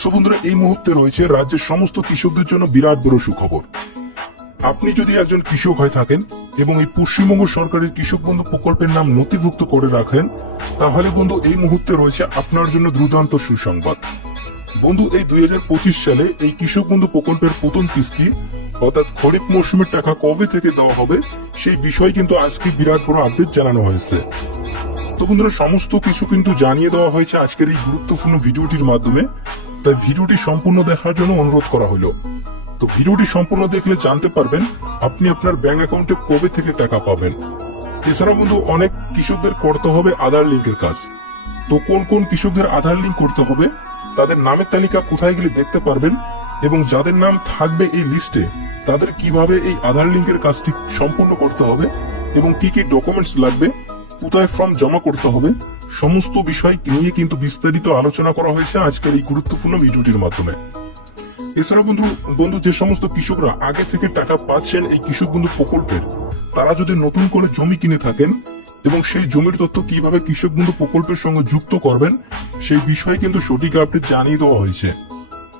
So বন্ধুরা, এই মুহূর্তে রয়েছে রাজ্যের সমস্ত কৃষকদের জন্য বিরাট বড় সুখবর। আপনি যদি একজন কৃষক হয়ে থাকেন এবং এই পশ্চিমবঙ্গ সরকারের কৃষক বন্ধু প্রকল্পের নাম নথিভুক্ত করে রাখেন, তাহলে বন্ধু এই মুহূর্তে রয়েছে আপনার জন্য দুর্দান্ত সুসংবাদ। বন্ধু, এই 2025 সালে এই কৃষক বন্ধু প্রকল্পের প্রথম কিস্তি অর্থাৎ খরিফ মৌসুমের টাকা কবে থেকে দেওয়া হবে সেই বিষয়ে কিন্তু আজকে বিরাট বড় আপডেট জানানো হয়েছে। তো বন্ধুরা, সমস্ত কিছু কিন্তু জানিয়ে দেওয়া হয়েছে আজকের এই গুরুত্বপূর্ণ ভিডিওটির মাধ্যমে। তাই ভিডিওটি সম্পূর্ণ দেখার জন্য অনুরোধ করা হলো। তো ভিডিওটি সম্পূর্ণ দেখলে জানতে পারবেন আপনি আপনার ব্যাংক অ্যাকাউন্টে কবে থেকে টাকা পাবেন। এছাড়া বন্ধু, অনেক কৃষকদের করতে হবে আধার লিঙ্কের কাজ। তো কোন কোন কৃষকদের আধার লিঙ্ক করতে হবে, তাদের নামের তালিকা কোথায় গেলে দেখতে পারবেন, এবং যাদের নাম থাকবে এই লিস্টে তাদের কিভাবে এই আধার লিঙ্কের কাজটি সম্পূর্ণ করতে হবে, এবং কি কি ডকুমেন্টস লাগবে, কোথায় ফর্ম জমা করতে হবে, সমস্ত বিষয় নিয়ে কিন্তু বিস্তারিত আলোচনা করা হয়েছে আজকের এই গুরুত্বপূর্ণ ভিডিওটির মাধ্যমে। এছাড়া বন্ধু যে সমস্ত কৃষকরা আগে থেকে টাকা পাচ্ছেন এই কৃষক বন্ধু প্রকল্পের, তারা যদি নতুন করে জমি কিনে থাকেন এবং সেই জমির তথ্য কিভাবে কৃষক বন্ধু প্রকল্পের সঙ্গে যুক্ত করবেন সেই বিষয়ে কিন্তু সঠিক আপডেট জানিয়ে দেওয়া হয়েছে।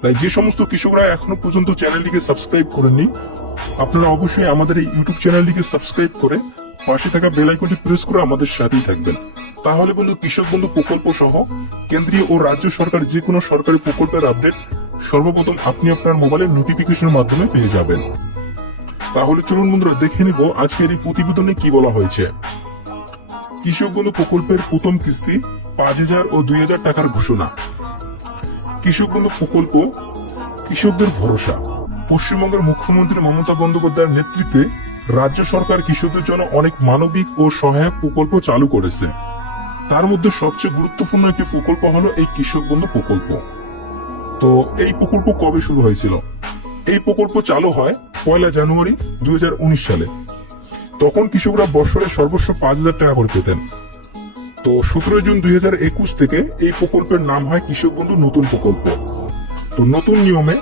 তাই যে সমস্ত কৃষকরা এখনো পর্যন্ত চ্যানেলটিকে সাবস্ক্রাইব করেননি, আপনারা অবশ্যই আমাদের এই ইউটিউব চ্যানেলটিকে সাবস্ক্রাইব করে পাশে থাকা বেল আইকনটি প্রেস করে আমাদের সাথেই থাকবেন। তাহলে বন্ধু, কৃষক বন্ধু প্রকল্প সহ কেন্দ্রীয় ও রাজ্য সরকার যে কোনো সরকারি প্রকল্পের আপডেট সর্বপ্রথম আপনি আপনার মোবাইলের নোটিফিকেশনের মাধ্যমে পেয়ে যাবেন। তাহলে চলুন বন্ধুরা, দেখে নিব আজকের এই প্রতিবেদনে কি বলা হয়েছে। কৃষক বন্ধু প্রকল্পের প্রথম কিস্তি 5,000 ও 2,000 টাকার ঘোষণা। কৃষক বন্ধু প্রকল্প কৃষকদের ভরসা। পশ্চিমবঙ্গের মুখ্যমন্ত্রী মমতা বন্দ্যোপাধ্যায়ের নেতৃত্বে রাজ্য সরকার কৃষকদের জন্য অনেক মানবিক ও সহায়ক প্রকল্প চালু করেছে। তার মধ্যে সবচেয়ে গুরুত্বপূর্ণ একটি প্রকল্প হলো এই কৃষক বন্ধু প্রকল্প। তো এই প্রকল্প কবে শুরু হয়েছিল? এই প্রকল্প চালু হয় 1 জানুয়ারি 2019 সালে। তখন কৃষকরা বছরে সর্বোচ্চ 5,000 টাকা করে পেতেন। তো 17 জুন 2021 থেকে এই প্রকল্পের নাম হয় কৃষক বন্ধু নতুন প্রকল্প। তো নতুন নিয়মে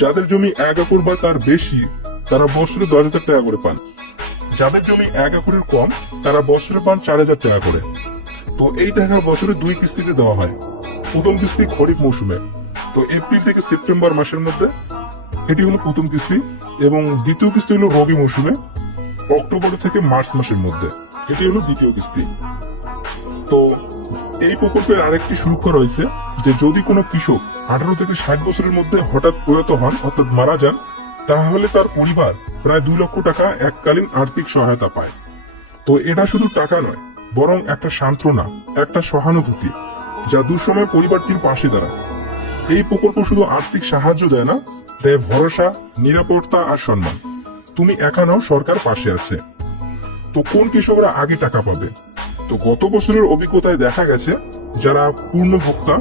যাদের জমি 1 একর বা তার বেশি তারা বছরে 10,000 টাকা করে পান। যাদের জমি 1 একরের কম তারা বছরে পান 4,000 টাকা করে। তো এই টাকা বছরে 2 কিস্তিতে দেওয়া হয়। প্রথম কিস্তি খরিফ মৌসুমে, তো এপ্রিল থেকে সেপ্টেম্বর মাসের মধ্যে, এটি হলো প্রথম কিস্তি, এবং দ্বিতীয় কিস্তি হলো রবি মৌসুমে, অক্টোবর থেকে মার্চ মাসের মধ্যে, এটি হলো দ্বিতীয় কিস্তি। তো এই প্রকল্পের আরেকটি সুরক্ষা রয়েছে যে যদি কোনো কৃষক 18 থেকে 60 বছরের মধ্যে হঠাৎ প্রয়াত হন অর্থাৎ মারা যান, তাহলে তার পরিবার প্রায় 2 লক্ষ টাকা এককালীন আর্থিক সহায়তা পায়। তো এটা শুধু টাকা নয়, বরং একটা সান্ত্বনা, একটা সহানুভূতি যা দুঃসময় পরিবারটির পাশে দাঁড়ায়। এই প্রকল্প শুধু আর্থিক সাহায্য দেয় না, দেয় ভরসা, নিরাপত্তা আর সম্মান। তুমি একা নাও, সরকার পাশে আছে। তো কোন কৃষকরা আগে টাকা পাবে? তো গত বছরের অভিজ্ঞতায় দেখা গেছে যারা পূর্ণভোক্তা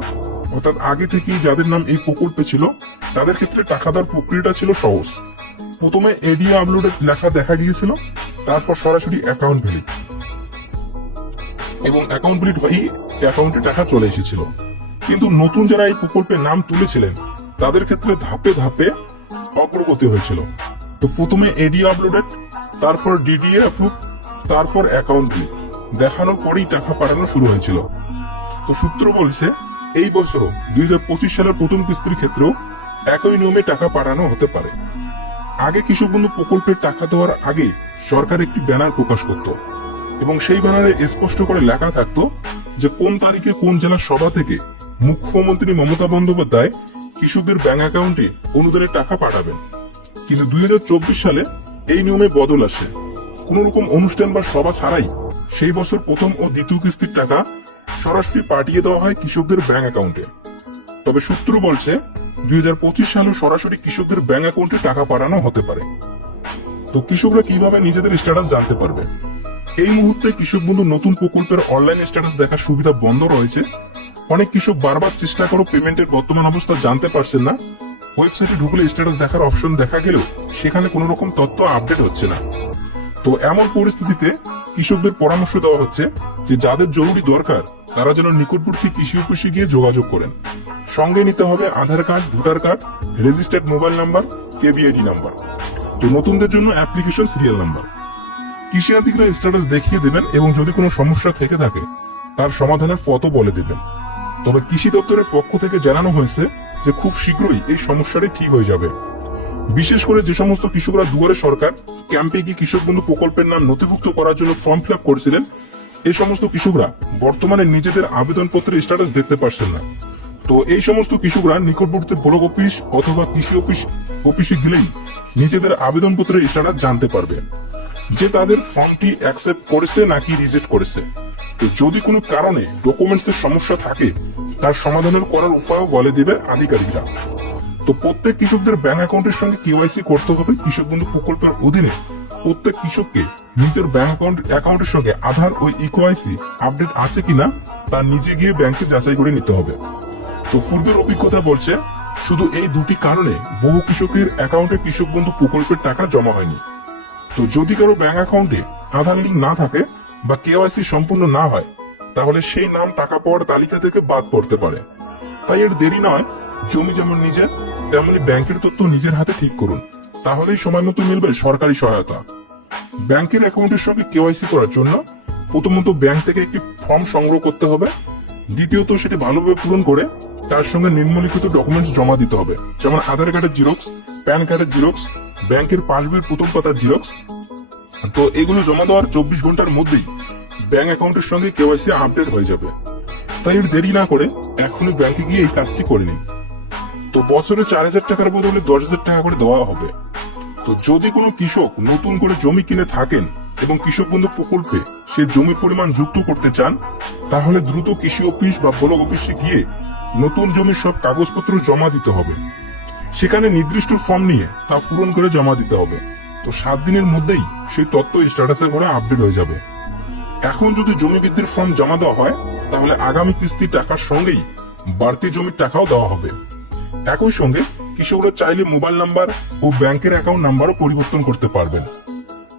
অর্থাৎ আগে থেকেই যাদের নাম এই প্রকল্পে ছিল তাদের ক্ষেত্রে টাকা দেওয়ার প্রক্রিয়াটা ছিল সহজ। প্রথমে এডিও আপলোডে লেখা দেখা গিয়েছিল, তারপর সরাসরি অ্যাকাউন্ট ভ্যালিড, এবং অ্যাকাউন্ট ভ্যালিড হয়েই অ্যাকাউন্টে টাকা চলে এসেছিল। কিন্তু নতুন যারা এই প্রকল্পের নাম তুলেছিলেন তাদের ক্ষেত্রে ধাপে ধাপে অগ্রগতি হয়েছিল। তো প্রথমে এডিও আপলোডেড, তারপর ডিডিএ অ্যাপ্রুভ, তারপর অ্যাকাউন্ট ভ্যালিড দেখানোর পরেই টাকা পাঠানো শুরু হয়েছিল। তো সূত্র বলছে এই বছর 2025 সালের প্রথম কিস্তির ক্ষেত্রেও একই নিয়মে টাকা পাঠানো হতে পারে। আগে কৃষক বন্ধু প্রকল্পের টাকা দেওয়ার আগে সরকার একটি ব্যানার প্রকাশ করত, এবং সেই ব্যানারে স্পষ্ট করে লেখা থাকতো যে কোন তারিখে কোন জেলার সভা থেকে মুখ্যমন্ত্রী মমতা বন্দ্যোপাধ্যায় কৃষকদের ব্যাংক অ্যাকাউন্টে অনুদানের টাকা পাঠাবেন। কিন্তু 2024 সালে এই নিয়মে বদল আসে। কোন রকম অনুষ্ঠান বা সভা ছাড়াই সেই বছর প্রথম ও দ্বিতীয় কিস্তির টাকা সরাসরি পাঠিয়ে দেওয়া হয় কৃষকদের ব্যাংক অ্যাকাউন্টে। তবে সূত্র বলছে 2025 সালে সরাসরি কৃষকদের ব্যাংক অ্যাকাউন্টে টাকা পাঠানো হতে পারে। তো কৃষকরা কিভাবে নিজেদের স্ট্যাটাস জানতে পারবে? এই মুহূর্তে কৃষক বন্ধু নতুন প্রকল্পের অনলাইন স্ট্যাটাস দেখার সুবিধা বন্ধ রয়েছে। অনেক কৃষক বারবার চেষ্টা করে পেমেন্টের বর্তমান অবস্থা জানতে পারছেন না। ওয়েবসাইটে ঢুকলে স্ট্যাটাস দেখার অপশন দেখা গেলেও সেখানে কোনো রকম তথ্য আপডেট হচ্ছে না। তো এমন পরিস্থিতিতে কৃষকদের পরামর্শ দেওয়া হচ্ছে যে যাদের জরুরি দরকার তারা যেন নিকটবর্তী কৃষি অফিসে গিয়ে যোগাযোগ করেন। সঙ্গে নিতে হবে Aadhaar card, voter card, registered mobile number, KBID number. তো নতুনদের জন্য অ্যাপ্লিকেশন সিরিয়াল নাম্বার। কৃষি আধিকারিকরা স্ট্যাটাস দেখিয়ে দেবেন এবং যদি কোনো সমস্যা থেকে থাকে তার সমাধানের পথও বলে দেবেন। তবে কৃষি দপ্তরের পক্ষ থেকে জানানো হয়েছে যে খুব শীঘ্রই এই সমস্যাটি ঠিক হয়ে যাবে। বিশেষ করে যে সমস্ত কৃষকরা দুয়ারে সরকার ক্যাম্পে গিয়ে কৃষক বন্ধু প্রকল্পের নাম নথিভুক্ত করার জন্য ফর্ম ফিল আপ করেছিলেন, এই সমস্ত কৃষকরা বর্তমানে নিজেদের আবেদনপত্রের স্ট্যাটাস দেখতে পাচ্ছেন না। তো এই সমস্ত কৃষকরা নিকটবর্তী ব্লক অফিস অথবা কৃষি অফিসে গেলেই নিজেদের আবেদনপত্রের স্ট্যাটাস জানতে পারবে যে তাদের ফর্মটি অ্যাকসেপ্ট করেছে নাকি রিজেক্ট করেছে। তো যদি কোনো কারণে ডকুমেন্টসের সমস্যা থাকে তার সমাধানের করার উপায়ও বলে দিবে আধিকারিকরা। তো প্রত্যেক কৃষকদের ব্যাংক অ্যাকাউন্টের সঙ্গে কেওয়াইসি করতে হবে। কৃষক বন্ধু প্রকল্পের অধীনে প্রত্যেক কৃষককে নিজের ব্যাংক অ্যাকাউন্টের সঙ্গে আধার ও ইকেওয়াইসি আপডেট আছে কিনা তা নিজে গিয়ে ব্যাংকে যাচাই করে নিতে হবে। তো পূর্বের অভিজ্ঞতা বলছে শুধু এই দুটি কারণে বহু কৃষকের অ্যাকাউন্টে কৃষক বন্ধু প্রকল্পের টাকা জমা হয়নি। তো যদি কারো ব্যাংক অ্যাকাউন্টে আধার লিঙ্ক না থাকে বা কেওয়াইসি সম্পূর্ণ না হয় তাহলে সেই নাম টাকা পাওয়ার তালিকা থেকে বাদ পড়তে পারে। তাই এর দেরি নয়, জমি যেমন নিজের তেমনি ব্যাংকের তথ্য নিজের হাতে ঠিক করুন, তাহলেই সময় মতো মিলবে সরকারি সহায়তা। ব্যাংকের অ্যাকাউন্টের সঙ্গে কেওয়াইসি করার জন্য প্রথমত ব্যাংক থেকে একটি ফর্ম সংগ্রহ করতে হবে। দ্বিতীয়ত সেটি ভালোভাবে পূরণ করে তার সঙ্গে নিম্নলিখিত ডকুমেন্টস জমা দিতে হবে, যেমন আধার কার্ডের জিরক্স, প্যান কার্ডের জিরক্স, ব্যাংকের পাসবইয়ের প্রথম পাতার জিরক্স। তো এগুলো জমা দেওয়ার 24 ঘন্টার মধ্যেই ব্যাংক অ্যাকাউন্টের সঙ্গে কেওয়াইসি আপডেট হয়ে যাবে। তাই এর দেরি না করে এখনই ব্যাংকে গিয়ে এই কাজটি করে নিন। তো বছরে 4000 টাকার বদলে 10,000 টাকা করে দেওয়া হবে। তো যদি কোনো কৃষক নতুন করে জমি কিনে থাকেন এবং কৃষক বন্ধু প্রকল্পে সে জমির পরিমাণ যুক্ত করতে চান, তাহলে দ্রুত কৃষি অফিস বা ব্লক অফিসে গিয়ে নতুন জমির সব কাগজপত্র জমা দিতে হবে। সেখানে নির্দিষ্ট ফর্ম নিয়ে তা পূরণ করে জমা দিতে হবে। তো 7 দিনের মধ্যেই সেই তথ্য স্ট্যাটাসে করে আপডেট হয়ে যাবে। এখন যদি জমি বৃদ্ধির ফর্ম জমা দেওয়া হয় তাহলে আগামী কিস্তির টাকার সঙ্গেই বাড়তি জমির টাকাও দেওয়া হবে। একই সঙ্গে কৃষকরা চাইলে মোবাইল নাম্বার ও ব্যাংকের অ্যাকাউন্ট নাম্বারও পরিবর্তন করতে পারবেন।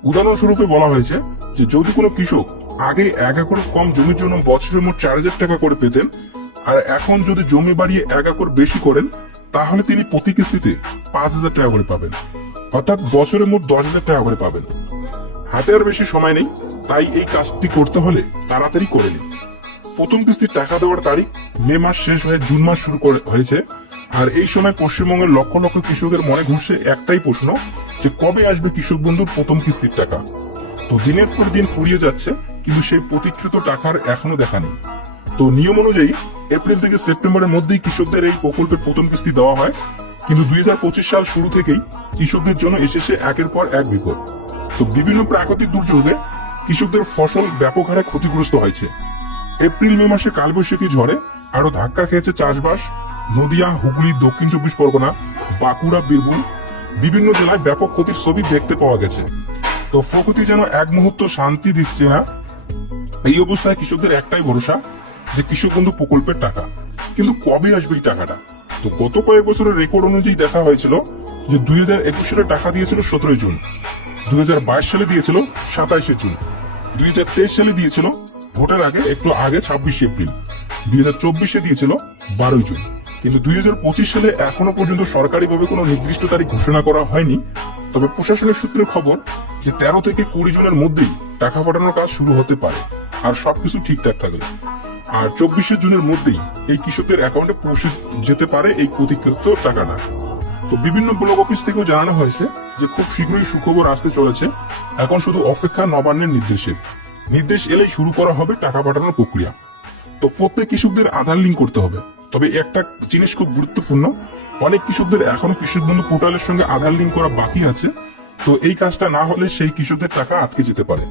উদাহরণস্বরূপে বলা হয়েছে যে যদি কোনো কৃষক আগে 1 একর কম জমির জন্য বছরে মোট 4000 টাকা করে পেতেন, আর এখন যদি জমি বাড়িয়ে 1 একর বেশি করেন তাহলে তিনি প্রতি কিস্তিতে 5000 টাকা করে পাবেন, অর্থাৎ বছরে মোট 10,000 টাকা করে পাবেন। হাতে আর বেশি সময় নেই, তাই এই কাজটি করতে হলে তাড়াতাড়ি করে নিন। প্রথম কিস্তির টাকা দেওয়ার তারিখ মে মাস শেষ হয়ে জুন মাস শুরু হয়েছে। আর এই সময় পশ্চিমবঙ্গের লক্ষ লক্ষ কৃষকের মনে ঘুরছে একটাই প্রশ্ন যে কবে আসবে কৃষক বন্ধুর প্রথম কিস্তির টাকা। তো দিনের পর দিন ফুরিয়ে যাচ্ছে কিন্তু সেই প্রতীক্ষিত টাকার এখনো দেখা নেই। তো নিয়ম অনুযায়ী এপ্রিল থেকে সেপ্টেম্বরের মধ্যেই কৃষকদের এই প্রকল্পের প্রথম কিস্তি দেওয়া হয়, কিন্তু 2025 সাল শুরু থেকেই কৃষকদের জন্য এসেছে একের পর এক বিপদ। তো বিভিন্ন প্রাকৃতিক দুর্যোগে কৃষকদের ফসল ব্যাপক হারে ক্ষতিগ্রস্ত হয়েছে। এপ্রিল মে মাসে কালবৈশাখী ঝড়ে আরো ধাক্কা খেয়েছে চাষবাস। নদিয়া, হুগলি, দক্ষিণ 24 পরগনা, বাঁকুড়া, বীরভূম বিভিন্ন জেলায় ব্যাপক ক্ষতির ছবি দেখতে পাওয়া গেছে। তো প্রকৃতি যেন এক মুহূর্ত শান্তি দিচ্ছে না। এই অবস্থায় কৃষকদের একটাই ভরসা যে কৃষক বন্ধু প্রকল্পের টাকা, কিন্তু কবে আসবে এই টাকাটা। তো গত কয়েক বছরের রেকর্ড অনুযায়ী দেখা হয়েছিল যে 2021 সালে টাকা দিয়েছিল 17 জুন, 2022 সালে দিয়েছিল 27 জুন, 2023 সালে দিয়েছিল ভোটের আগে একটু আগে 26 এপ্রিল, 2024 দিয়েছিল 12 জুন। কিন্তু 2025 সালে এখনো পর্যন্ত সরকারিভাবে কোনো নির্দিষ্ট তারিখ ঘোষণা করা হয়নি। তবে প্রশাসনের সূত্রে খবর যে 13 থেকে 20 জুনের মধ্যেই টাকা পাঠানোর কাজ শুরু হতে পারে, আর সবকিছু ঠিকঠাক থাকলে। আর 24 জুনের মধ্যেই এই কৃষকদের অ্যাকাউন্টে পৌঁছে যেতে পারে এই প্রতীক্ষিত টাকাটা। তো বিভিন্ন ব্লক অফিস থেকেও জানানো হয়েছে যে খুব শীঘ্রই সুখবর আসতে চলেছে। এখন শুধু অপেক্ষা নবান্নের নির্দেশ এলেই শুরু করা হবে টাকা পাঠানোর প্রক্রিয়া। তো প্রত্যেক কৃষকদের আধার লিঙ্ক করতে হবে। তবে একটা জিনিস খুব গুরুত্বপূর্ণ, অনেক কৃষকদের এখনো কৃষক বন্ধু পোর্টালের সঙ্গে আধার লিঙ্ক করা বাকি আছে। তো এই কাজটা না হলে সেই কৃষকদের টাকা আটকে যেতে পারে।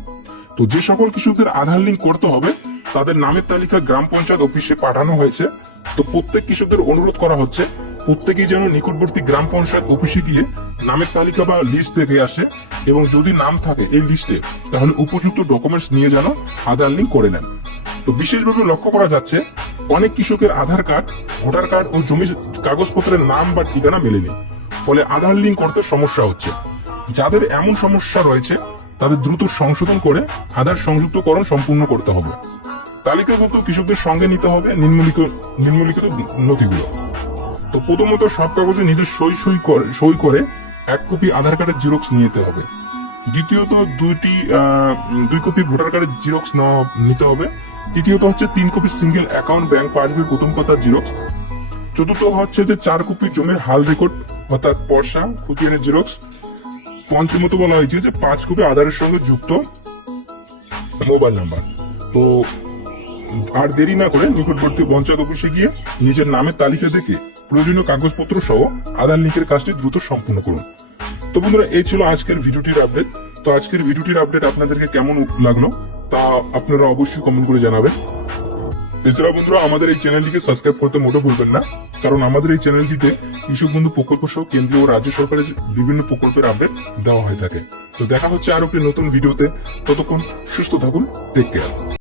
তো যে সকল কৃষকদের আধার লিঙ্ক করতে হবে তাদের নামের তালিকা গ্রাম পঞ্চায়েত অফিসে পাঠানো হয়েছে। তো প্রত্যেক কৃষকদের অনুরোধ করা হচ্ছে প্রত্যেকেই যেন নিকটবর্তী গ্রাম পঞ্চায়েত অফিসে গিয়ে নামের তালিকা বা লিস্ট দেখে আসে, এবং যদি নাম থাকে এই লিস্টে তাহলে উপযুক্ত ডকুমেন্টস নিয়ে যেন আধার লিঙ্ক করে নেন। তো বিশেষভাবে লক্ষ্য করা যাচ্ছে অনেক কৃষকের আধার কার্ড, ভোটার কার্ড ও জমির কাগজপত্রের নাম বা ঠিকানা মেলেনি, ফলে আধার লিঙ্ক করতে সমস্যা হচ্ছে। যাদের এমন সমস্যা রয়েছে তাদের দ্রুত সংশোধন করে আধার সংযুক্তকরণ সম্পূর্ণ করতে হবে। তালিকাভুক্ত কৃষকদের সঙ্গে নিতে হবে নিম্নলিখিত নথিগুলো। তো প্রথমত সব কাগজে নিজের সই করে 1 কপি আধার কার্ডের জেরক্স নিয়ে যেতে হবে। দ্বিতীয়ত 2 কপি ভোটার কার্ডের জিরক্স নিতে হবে। তৃতীয়ত হচ্ছে 3 কপি সিঙ্গেল অ্যাকাউন্ট ব্যাংক পাসবই প্রথম পাতার জিরক্স। চতুর্থ হচ্ছে যে 4 কপি জমির হাল রেকর্ড অর্থাৎ পর্সা খতিয়ানের জিরক্স। পঞ্চমত বলা হয়েছে যে 5 কপি আধারের সঙ্গে যুক্ত মোবাইল নাম্বার। তো আর দেরি না করে নিকটবর্তী পঞ্চায়েত অফিসে গিয়ে নিজের নামের তালিকা দেখে প্রয়োজনীয় কাগজপত্র সহ আধার লিঙ্কের কাজটি দ্রুত সম্পূর্ণ করুন। তো বন্ধুরা, এই ছিল আজকের ভিডিওটির আপডেট। তো আজকের ভিডিওটির আপডেট আপনাদেরকে কেমন লাগলো তা আপনারা অবশ্যই কমেন্ট করে জানাবেন। এছাড়া বন্ধুরা, আমাদের এই চ্যানেলটিকে সাবস্ক্রাইব করতে মোটেও ভুলবেন না, কারণ আমাদের এই চ্যানেলটিতে কৃষক বন্ধু প্রকল্প সহ কেন্দ্রীয় ও রাজ্য সরকারের বিভিন্ন প্রকল্পের আপডেট দেওয়া হয়ে থাকে। তো দেখা হচ্ছে আরো একটি নতুন ভিডিওতে। ততক্ষণ সুস্থ থাকুন, টেক কেয়ার।